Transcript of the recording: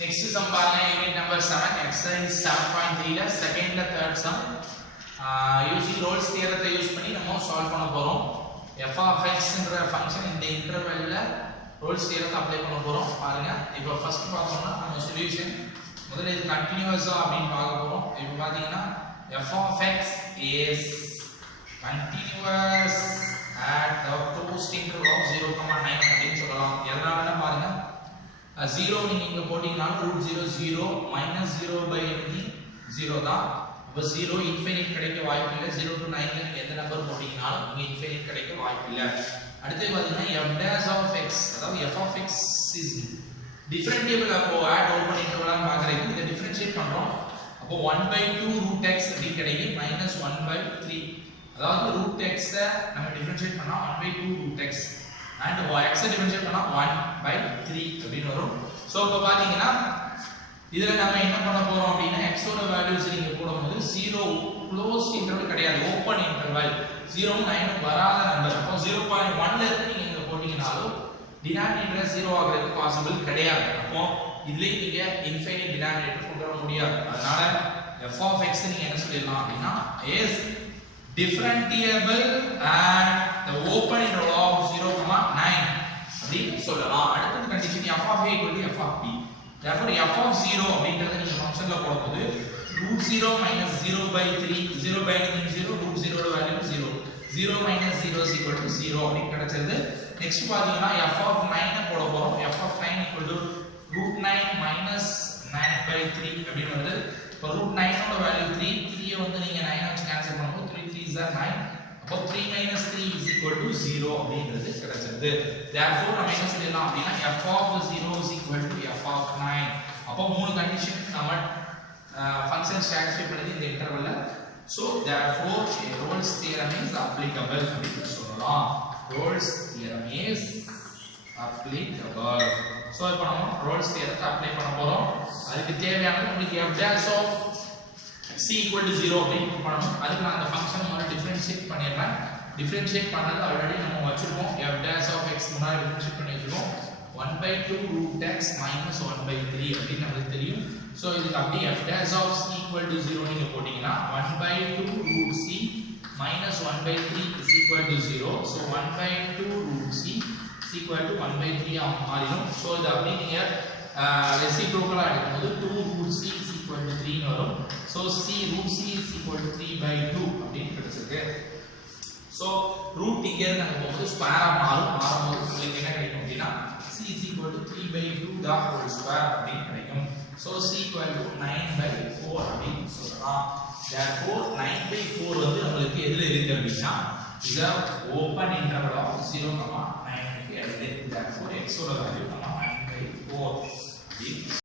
Next sum பாருங்க unit number 7 exercise 7.3 ல செகண்ட்ல third sum using Rolle's theorem use பண்ணி நம்ம சால்வ் பண்ண போறோம் f of x என்ற ஃபங்க்ஷன் இந்த இன்டர்வல்ல Rolle's theorem அப்ளை பண்ண போறோம் பாருங்க இப்போ ஃபர்ஸ்ட் பார்த்தோம்னா நம்ம சொல்யூஷன் முதல்ல இது கண்டினியூஸா அப்படினு பார்க்க போறோம் இப்போ பாத்தீங்கன்னா f of x is continuous at the closed interval of 0,9 அப்படினு சொல்லலாம் எதனாலனா பாருங்க 0 நீங்க இங்க போடிங்கனா √0 0 -0 by anything 0 தான் அப்ப 0 இன்ஃபினிட் கிடைக்க வாய்ப்பு இல்ல 0 to 9 ல நீங்க எந்த நம்பர் போடிங்கனாலும் இங்க இன்ஃபினிட் கிடைக்க வாய்ப்பு இல்ல அடுத்து பாத்தீங்கன்னா f dash of x அதாவது f of x is differentiable அப்போ ஆட் ஓபன் இன்டர்வல் பார்க்கறீங்க இத டிஃபரன்ஷியேட் பண்றோம் அப்போ 1/2 √x அப்படி கிடைக்கும் -1/3 அதாவது √x நம்ம டிஃபரன்ஷியேட் பண்ணா 1/2 √x and x டிஃபரன்ஷியேட் பண்ணா 1/3 அப்படினு வரும் சோ இப்ப பாத்தீங்கன்னா இதுல நாம என்ன பண்ண போறோம் அப்படினா x ஓட வேல்யூஸ் நீங்க போடும்போது 0 க்ளோஸ்ட் இன்டர்வல் கிடையாது ஓபன் இன்டர்வல் 0 9 வராத நம்பர் அப்போ 0.1 ல இருந்து நீங்க இங்க போடிங்கனாலும் டினாமினேட்டர் 0 ஆகிறதுக்கு பாசிபிள் கிடையாது அப்போ இதுல நீங்க இன்ஃபினிட் டினாமினேட்டர் கொண்டு வர முடியாது அதனால f of x நீங்க என்ன சொல்லிடலாம் அப்படினா is differentiable at the open interval of 0,9 அப்படி சொல்லலாம் அடுத்த condition f of a equal to f of b therefore f of 0 அப்படிங்கறது நீங்க ஃபங்க்ஷன்ல போடும்போது √0 -0/3 0 by 0 √0 ஓட வேல்யூ 0 0 - 0 is equal to 0 அப்படி கிடைச்சது நெக்ஸ்ட் பாத்தீங்கன்னா f of 9 போட போறோம் f of 9 equal to √9 - 9/3 அப்படி வருது இப்போ √9 ஓட வேல்யூ 3 3 வந்து நீங்க 9 வச்சு கேன்சல் பண்ணும்போது 3 3s are 9 அப்போ 3 - 3 is equal to 0 அப்படிங்கிறது கிடைச்சது therefore நம்ம என்ன சொல்லலாம் அப்படினா f of 0 is equal to f of 9 அப்போ மூணு கண்டிஷன் நம்ம ஃபங்க்ஷன் சாட்டிஸ்ஃபை பண்ணுது இந்த இன்டர்வல்ல so therefore Rolle's theorem is applicable அப்படினு சொல்லலாம் Rolle's theorem is applicable so இப்போ நம்ம Rolle's theorem அப்ளை பண்ண போறோம் அதுக்கு தேவையானது உங்களுக்கு f dash of c equal to 0 அப்படினு பண்ணனும் அதுக்கு நான் அந்த ஃபங்க்ஷன் முதல்ல டிஃபரன்ஷியேட் பண்ணிறேன் டிஃபரன்ஷியேட் பண்ணது ஆல்ரெடி நம்ம வச்சிருக்கோம் f dash of x முன்னாடி டிஃபரன்ஷியேட் பண்ணி வச்சிருக்கோம் 1/2 √x - 1/3 அப்படி நமக்கு தெரியும் சோ இதுக்கு அப்படியே f dash of c equal to 0 நீங்க போடிங்கனா 1/2 √c - 1/3 is equal to 0 so 1/2 √c is equal to 1/3 ஆ மாறிடும் சோ இது அப்படியே நீங்க ரெசிப்ரோக்கலா எடுக்கும்போது 2 √c is equal to 3 னு வரும் so c √c is equal to 3/2 அப்படி கிடைச்சிருக்கு so ரூட் இங்க இருந்து நம்ம போகும்போது ஸ்கொயரா மாறும்போது உங்களுக்கு என்ன கிடைக்கும் அப்படினா c is equal to 3/2 the whole square அப்படி கிடைக்கும் so c equal to 9/4 அப்படி சொல்லலாம் therefore 9/4 வந்து நமக்கு எதுல இருக்கு அப்படினா இது ஓபன் இன்டர்வல் ஆஃப் 0,9